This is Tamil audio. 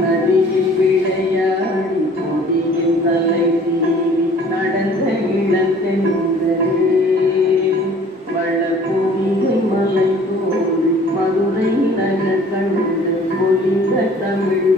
நதியில் விளையாடி கொடியின் தலை சீவி நடந்த இளத்தென்றே வளர்பொதிகை மலை போல் மதுரை நகர் கண்டு பொலிந்த தமிழ்